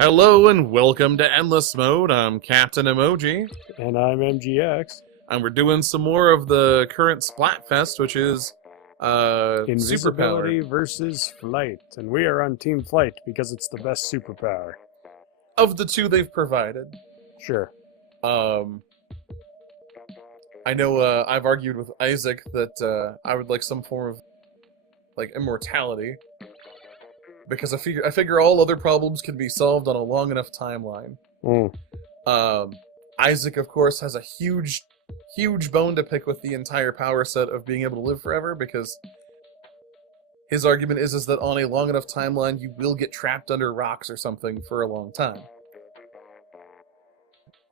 Hello and welcome to Endless Mode. I'm Captain Emoji, And I'm MGX. and we're doing some more of the current Splatfest, which is Invisibility Superpower. versus Flight. And we are on Team Flight because it's the best superpower. Of the two they've provided, Sure. I know I've argued with Isaac that I would like some form of like immortality, because I figure all other problems can be solved on a long enough timeline. Isaac, of course, has a huge bone to pick with the entire power set of being able to live forever, because his argument is that on a long enough timeline, you will get trapped under rocks or something for a long time.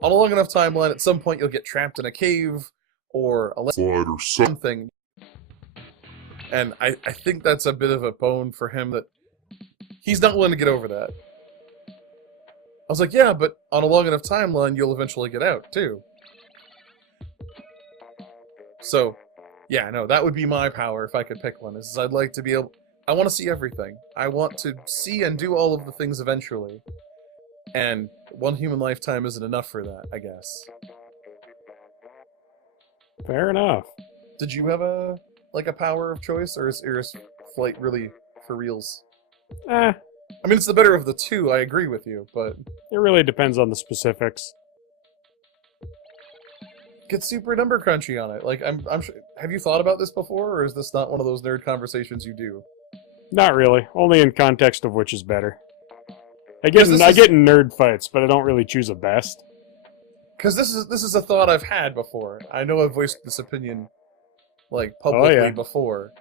On a long enough timeline, at some point, you'll get trapped in a cave or a slide or something. And I think that's a bit of a bone for him, that he's not willing to get over that. I was like, yeah, but on a long enough timeline, you'll eventually get out, too. So, yeah, no, that would be my power if I could pick one. Is I'd like to be able... I want to see everything. I want to see and do all of the things eventually. And one human lifetime isn't enough for that, I guess. Fair enough. Did you have a power of choice, or is Flight really for reals? Eh, I mean, it's the better of the two, I agree with you, but... it really depends on the specifics. Get super number crunchy on it. Like, I'm sure... Have you thought about this before, or is this not one of those nerd conversations you do? Not really. Only in context of which is better. I get in nerd fights, but I don't really choose a best. Because this is a thought I've had before. I know I've voiced this opinion, like, publicly before.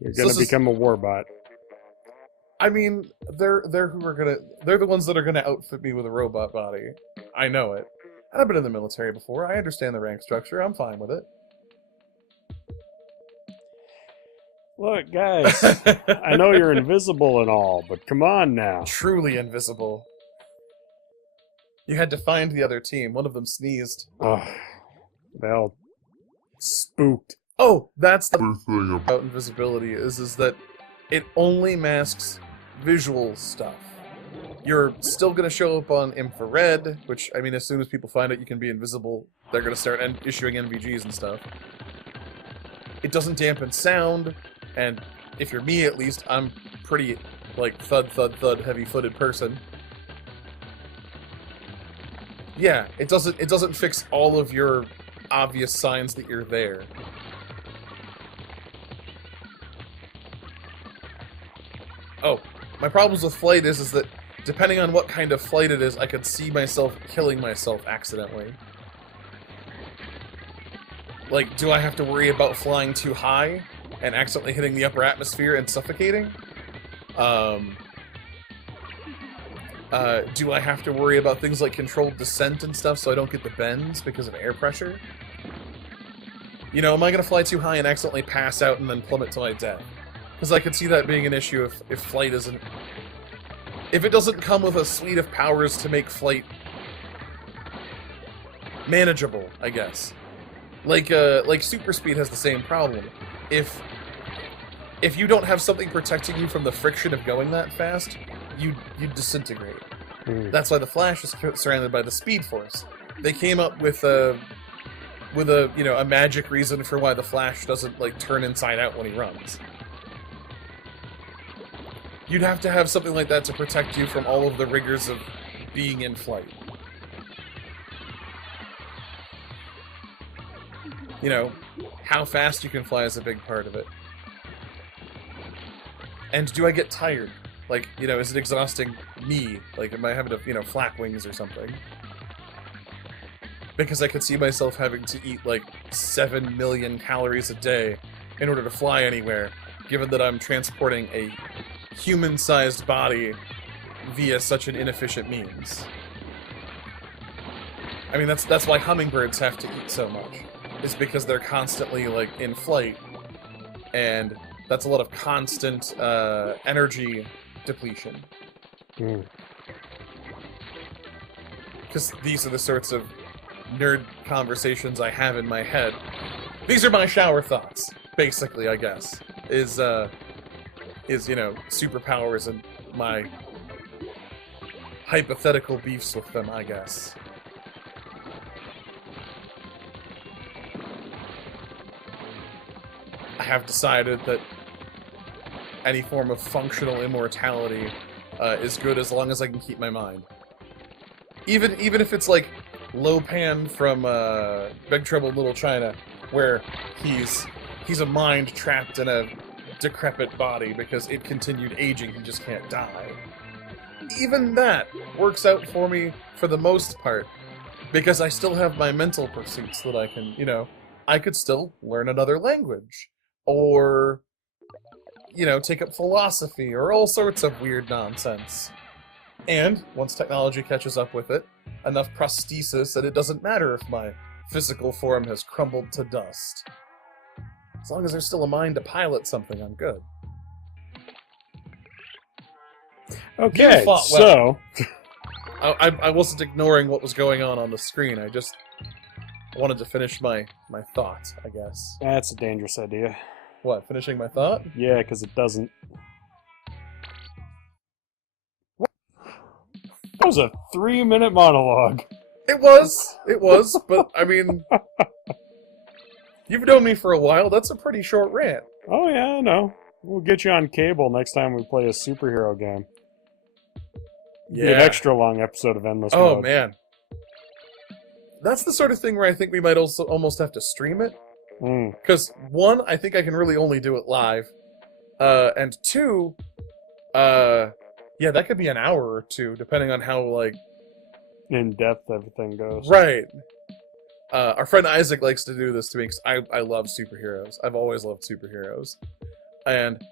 You're gonna become a warbot. I mean, they're the ones that are gonna outfit me with a robot body. I know it. And I've been in the military before. I understand the rank structure. I'm fine with it. Look, guys, I know you're invisible and all, but come on now. Truly invisible. You had to find the other team. One of them sneezed. Oh, well, spooked. Oh, that's the thing about invisibility is that it only masks visual stuff. You're still going to show up on infrared, which, I mean, as soon as people find out you can be invisible, they're going to start issuing NVGs and stuff. It doesn't dampen sound, and if you're me at least, I'm pretty, like, thud, heavy-footed person. Yeah, it doesn't fix all of your obvious signs that you're there. Oh, my problems with Flight is that depending on what kind of flight it is, I could see myself killing myself accidentally. Like, do I have to worry about flying too high and accidentally hitting the upper atmosphere and suffocating? Do I have to worry about things like controlled descent and stuff so I don't get the bends because of air pressure? You know, am I going to fly too high and accidentally pass out and then plummet to my death? Because I could see that being an issue if Flight isn't... If it doesn't come with a suite of powers to make Flight manageable, I guess. Like Super Speed has the same problem. If you don't have something protecting you from the friction of going that fast, you disintegrate. That's why the Flash is surrounded by the Speed Force. They came up with a magic reason for why the Flash doesn't, like, turn inside out when he runs. You'd have to have something like that to protect you from all of the rigors of being in flight. You know, how fast you can fly is a big part of it. And do I get tired? Like, you know, is it exhausting me? Like, am I having to, flap wings or something? Because I could see myself having to eat, like, 7 million calories a day in order to fly anywhere, given that I'm transporting a human-sized body via such an inefficient means. I mean, that's why hummingbirds have to eat so much. Is because they're constantly, like, in flight, and that's a lot of constant energy depletion. Because these are the sorts of nerd conversations I have in my head. These are my shower thoughts, basically, I guess. Is superpowers and my hypothetical beefs with them, I guess. I have decided that any form of functional immortality is good as long as I can keep my mind. Even if it's like Lopan from Big Trouble in Little China, where he's a mind trapped in a decrepit body because it continued aging, he just can't die. Even that works out for me for the most part, because I still have my mental pursuits that I can, you know, I could still learn another language, or, you know, take up philosophy, or all sorts of weird nonsense. And, once technology catches up with it, enough prosthesis that it doesn't matter if my physical form has crumbled to dust. As long as there's still a mind to pilot something, I'm good. Okay, well. so... I wasn't ignoring what was going on the screen, I just wanted to finish my thought, I guess. That's a dangerous idea. What, finishing my thought? Yeah, because it doesn't... That was a 3-minute monologue. It was, but, I mean... You've known me for a while, that's a pretty short rant. Oh yeah, I know. We'll get you on cable next time we play a superhero game. Yeah. Be an extra long episode of Endless Oh, Mode. man. That's the sort of thing where I think we might also almost have to stream it. Because, one, I think I can really only do it live. And two, yeah, that could be an hour or two, depending on how, like... in-depth everything goes. Right. Our friend Isaac likes to do this to me, because I love superheroes. I've always loved superheroes. And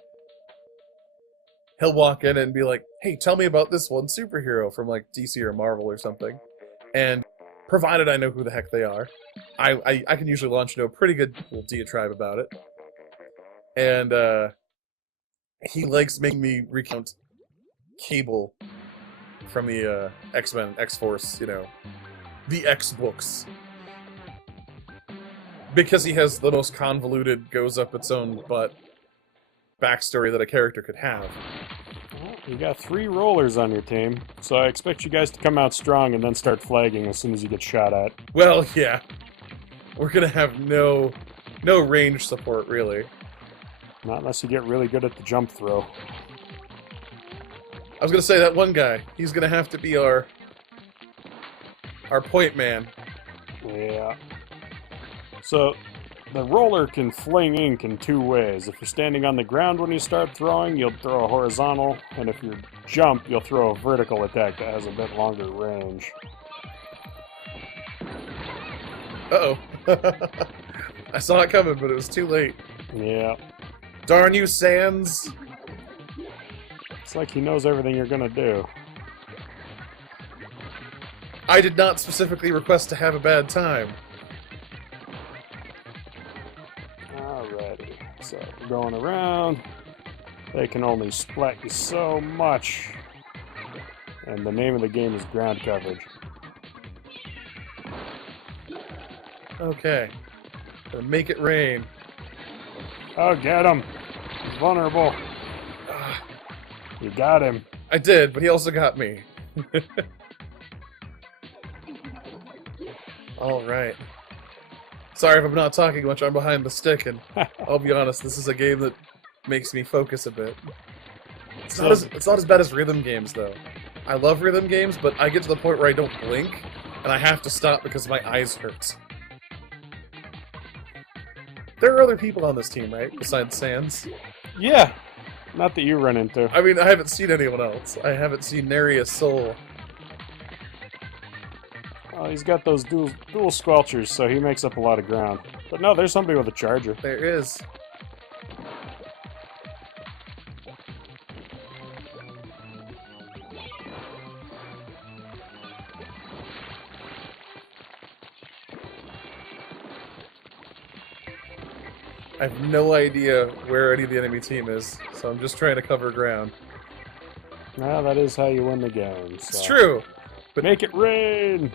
he'll walk in and be like, hey, tell me about this one superhero from, like, DC or Marvel or something. And provided I know who the heck they are, I can usually launch into a pretty good little diatribe about it. And he likes making me recount Cable from the X-Men, X-Force, you know, the X-Books. Because he has the most convoluted, goes-up-its-own-butt backstory that a character could have. Well, you got 3 rollers on your team, so I expect you guys to come out strong and then start flagging as soon as you get shot at. Well, yeah. We're gonna have no range support, really. Not unless you get really good at the jump throw. I was gonna say, that one guy, he's gonna have to be our point man. Yeah. So, the roller can fling ink in 2 ways. If you're standing on the ground when you start throwing, you'll throw a horizontal, and if you jump, you'll throw a vertical attack that has a bit longer range. Uh-oh. I saw it coming, but it was too late. Yeah. Darn you, Sans! It's like he knows everything you're gonna do. I did not specifically request to have a bad time. Alrighty. So, going around. They can only splat you so much. And the name of the game is ground coverage. Okay. Gonna make it rain. Oh, get him! He's vulnerable. You got him. I did, but he also got me. Alright. Sorry if I'm not talking much, I'm behind the stick, and I'll be honest, this is a game that makes me focus a bit. It's not as bad as rhythm games, though. I love rhythm games, but I get to the point where I don't blink, and I have to stop because my eyes hurt. There are other people on this team, right? Besides Sans? Yeah. Not that you run into. I mean, I haven't seen anyone else. I haven't seen nary a soul. Oh, he's got those dual squelchers, so he makes up a lot of ground. But no, there's somebody with a charger. There is. I have no idea where any of the enemy team is, so I'm just trying to cover ground. Well, that is how you win the game. So. It's true, But make it rain!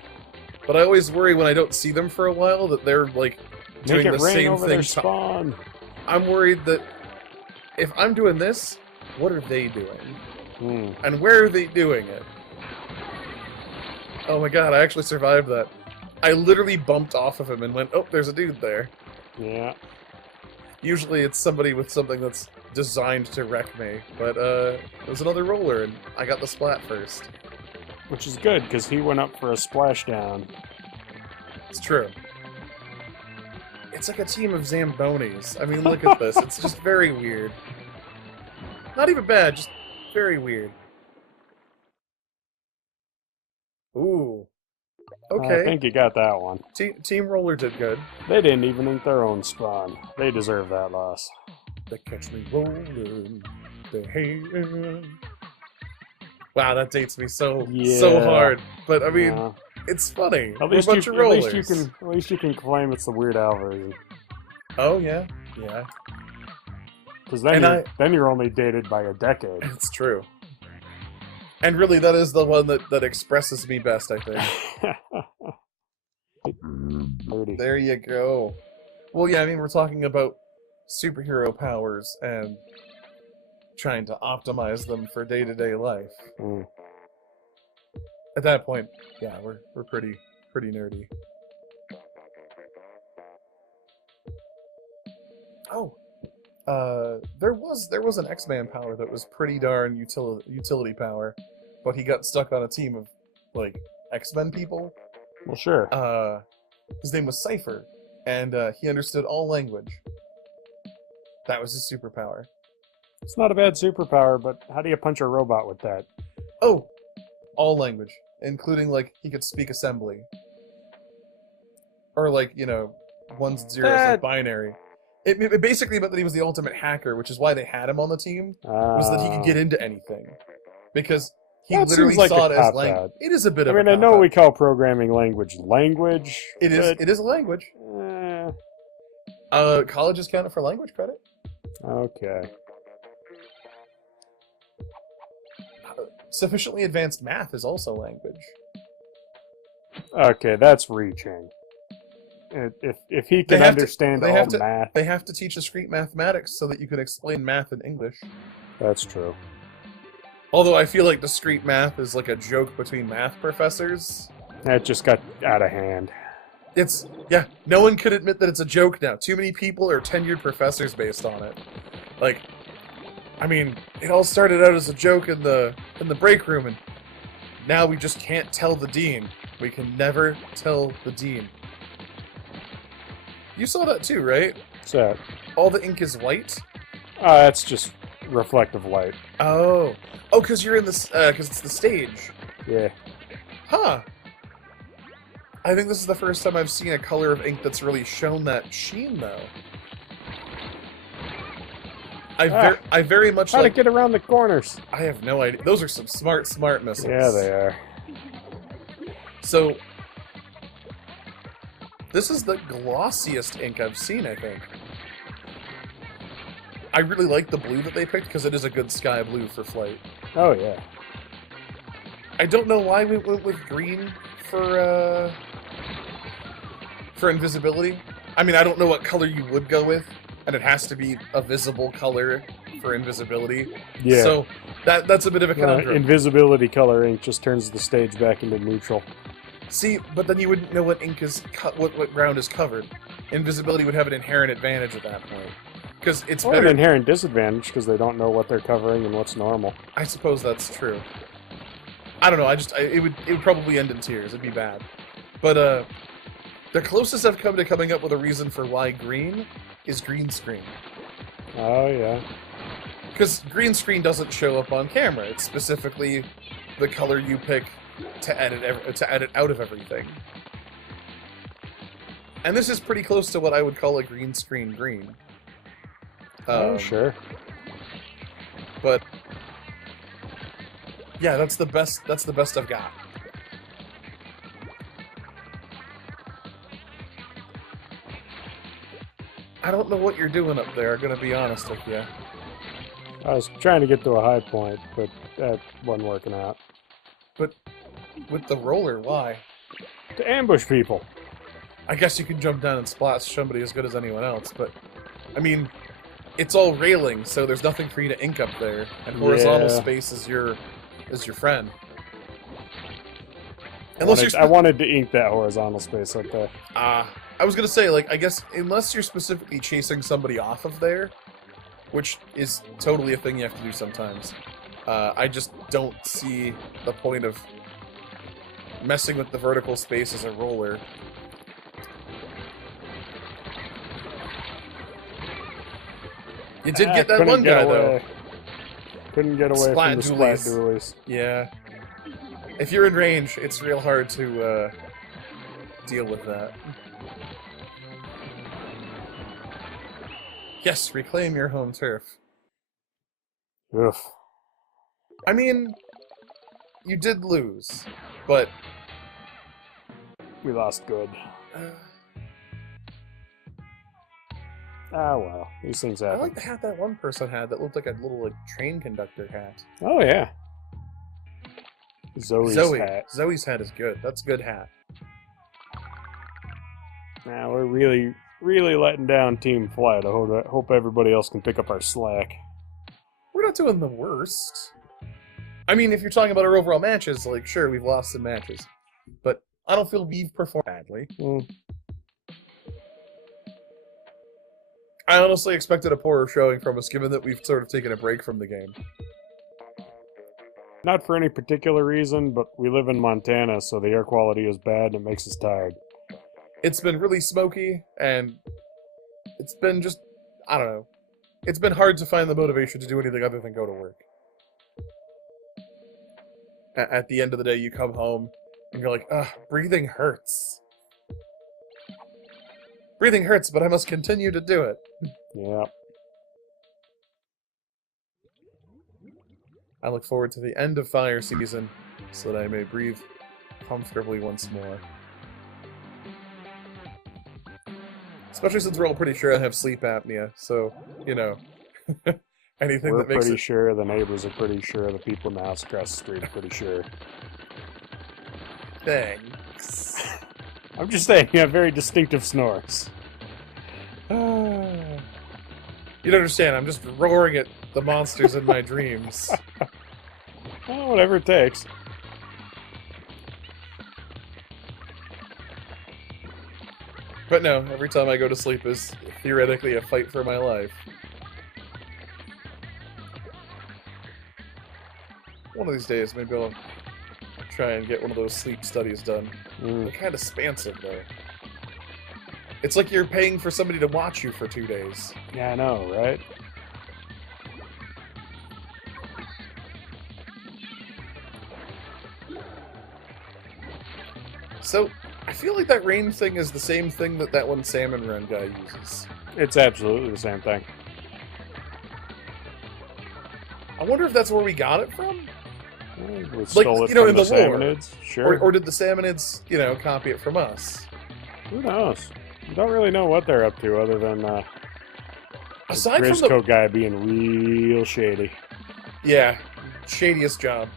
but I always worry when I don't see them for a while that they're, like, doing the same over thing. their spawn. I'm worried that if I'm doing this, what are they doing? And where are they doing it? Oh my god, I actually survived that. I literally bumped off of him and went, oh, there's a dude there. Yeah. Usually it's somebody with something that's designed to wreck me, but it was another roller, and I got the splat first. Which is good, because he went up for a splashdown. It's true. It's like a team of Zambonis. I mean, look at this. It's just very weird. Not even bad, just very weird. Ooh. Okay. I think you got that one. Team Roller did good. They didn't even ink their own spawn. They deserve that loss. They catch me rolling. They hate. Wow, that dates me so hard. But I mean, it's funny. At least, We're a bunch of rollers. at least you can claim it's the Weird Al version. Oh yeah, yeah. Because then you're only dated by a decade. It's true. And really, that is the one that expresses me best, I think. There you go. Well, yeah, I mean, we're talking about superhero powers and trying to optimize them for day-to-day life. Mm. At that point, yeah, we're pretty nerdy. Oh, there was an X-Man power that was pretty darn utility power, but he got stuck on a team of like X-Men people. Well, sure. His name was Cypher, and he understood all language. That was his superpower. It's not a bad superpower, but how do you punch a robot with that? Oh, all language, including like he could speak assembly, or like ones and zeros, like binary. It basically meant that he was the ultimate hacker, which is why they had him on the team, was that he could get into anything. Because he literally saw it as language. It is a bit of a I know we call programming language. It is a language. Colleges count it for language credit. Okay. Sufficiently advanced math is also language. Okay, that's reaching. If he can understand all math... They have to teach discrete mathematics so that you can explain math in English. That's true. Although I feel like discrete math is like a joke between math professors. That just got out of hand. Yeah, no one could admit that it's a joke now. Too many people are tenured professors based on it. Like, I mean, it all started out as a joke in the break room, and now we just can't tell the dean. We can never tell the dean. You saw that too, right? So, all the ink is white? That's just reflective light. Oh, because you're in this, because it's the stage. Yeah. Huh. I think this is the first time I've seen a color of ink that's really shown that sheen, though. I very much how to get around the corners. I have no idea. Those are some smart missiles. Yeah, they are. So, this is the glossiest ink I've seen, I think. I really like the blue that they picked because it is a good sky blue for flight. Oh, yeah. I don't know why we went with green for invisibility. I mean, I don't know what color you would go with, and it has to be a visible color for invisibility. Yeah. So that's a bit of a conundrum. Invisibility color ink just turns the stage back into neutral. See, but then you wouldn't know what ink is what ground is covered. Invisibility would have an inherent advantage at that point, because it's better. An inherent disadvantage because they don't know what they're covering and what's normal. I suppose that's true. I don't know. It would probably end in tears. It'd be bad. But the closest I've come to coming up with a reason for why green is green screen. Oh yeah. Because green screen doesn't show up on camera. It's specifically the color you pick to edit out of everything. And this is pretty close to what I would call a green screen green. Oh, sure. But yeah, that's the best I've got. I don't know what you're doing up there, I'm gonna be honest with you. I was trying to get to a high point, but that wasn't working out. But with the roller, why? To ambush people. I guess you can jump down and splat somebody as good as anyone else, but I mean, it's all railing, so there's nothing for you to ink up there, and horizontal space is your friend. I wanted to ink that horizontal space up there. I was gonna say, like, I guess unless you're specifically chasing somebody off of there, which is totally a thing you have to do sometimes, I just don't see the point of messing with the vertical space as a roller. You did get that one guy, though. Couldn't get away from the splat dualies. Yeah. If you're in range, it's real hard to deal with that. Yes, reclaim your home turf. Ugh. I mean, you did lose, but... We lost good. Ah, well. These things happen. I like the hat that one person had that looked like a little, like, train conductor hat. Oh, yeah. Zoe's hat. Zoe's hat is good. That's a good hat. Now, we're really, really letting down Team Flight. I hope everybody else can pick up our slack. We're not doing the worst. I mean, if you're talking about our overall matches, like, sure, we've lost some matches. But I don't feel we've performed badly. I honestly expected a poorer showing from us, given that we've sort of taken a break from the game. Not for any particular reason, but we live in Montana, so the air quality is bad and it makes us tired. It's been really smoky, and it's been just, I don't know. It's been hard to find the motivation to do anything other than go to work. At the end of the day, you come home, and you're like, ugh, breathing hurts. Breathing hurts, but I must continue to do it. Yeah. I look forward to the end of fire season, so that I may breathe comfortably once more. Especially since we're all pretty sure I have sleep apnea, so, you know, anything that makes it... We're pretty sure, the neighbors are pretty sure, the people in the house across the street are pretty sure. Thanks. I'm just saying, you have very distinctive snores. You don't understand, I'm just roaring at the monsters in my dreams. Well, whatever it takes. But no, every time I go to sleep is theoretically a fight for my life. One of these days, maybe I'll try and get one of those sleep studies done. They're kind of expansive, though. It's like you're paying for somebody to watch you for 2 days. Yeah, I know, right? So, I feel like that rain thing is the same thing that one salmon run guy uses. It's absolutely the same thing. I wonder if that's where we got it from? We stole it from the salmonids. Sure. Or did the salmonids, you know, copy it from us? Who knows? We don't really know what they're up to other than aside the from the Grisco guy being real shady. Yeah, shadiest job.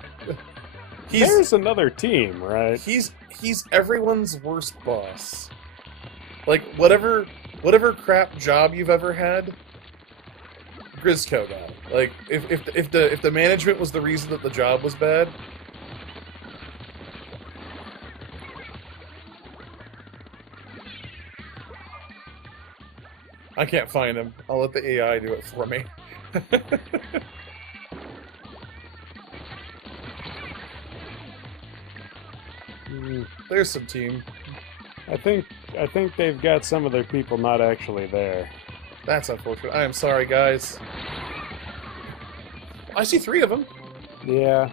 There's another team, right? He's everyone's worst boss. Like whatever crap job you've ever had, Grisco guy. Like if the management was the reason that the job was bad. I can't find him. I'll let the AI do it for me. There's some team. I think they've got some of their people not actually there. That's unfortunate. I am sorry, guys. I see 3 of them. Yeah.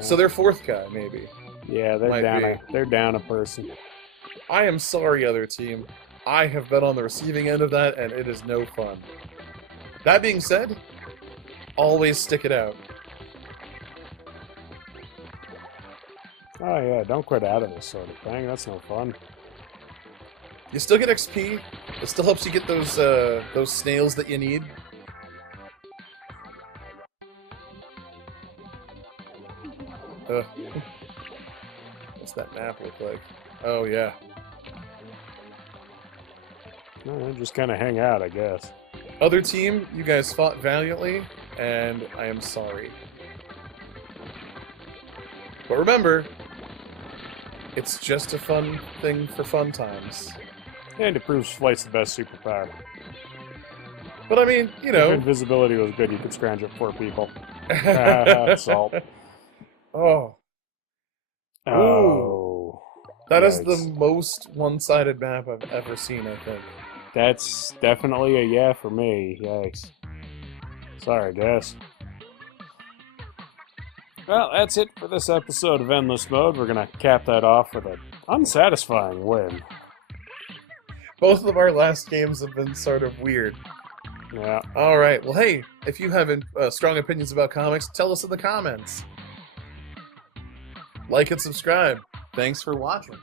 So they're 4th guy, maybe. Yeah, they're down a person. I am sorry, other team. I have been on the receiving end of that, and it is no fun. That being said, always stick it out. Oh yeah, don't quit out of this sort of thing. That's no fun. You still get XP. It still helps you get those snails that you need. What's that map look like? Oh yeah. No, just kind of hang out, I guess. Other team, you guys fought valiantly, and I am sorry. But remember, It's just a fun thing for fun times. And it proves flight's the best superpower. But I mean, you know... If invisibility was good, you could scrounge up 4 people. Salt. Oh. Oh. That is Yikes. the most one-sided map I've ever seen, I think. That's definitely a yeah for me. Yikes. Sorry, guys. Well, that's it for this episode of Endless Mode. We're gonna cap that off with an unsatisfying win. Both of our last games have been sort of weird. Yeah. Alright, well hey, if you have strong opinions about comics, tell us in the comments. Like and subscribe. Thanks for watching.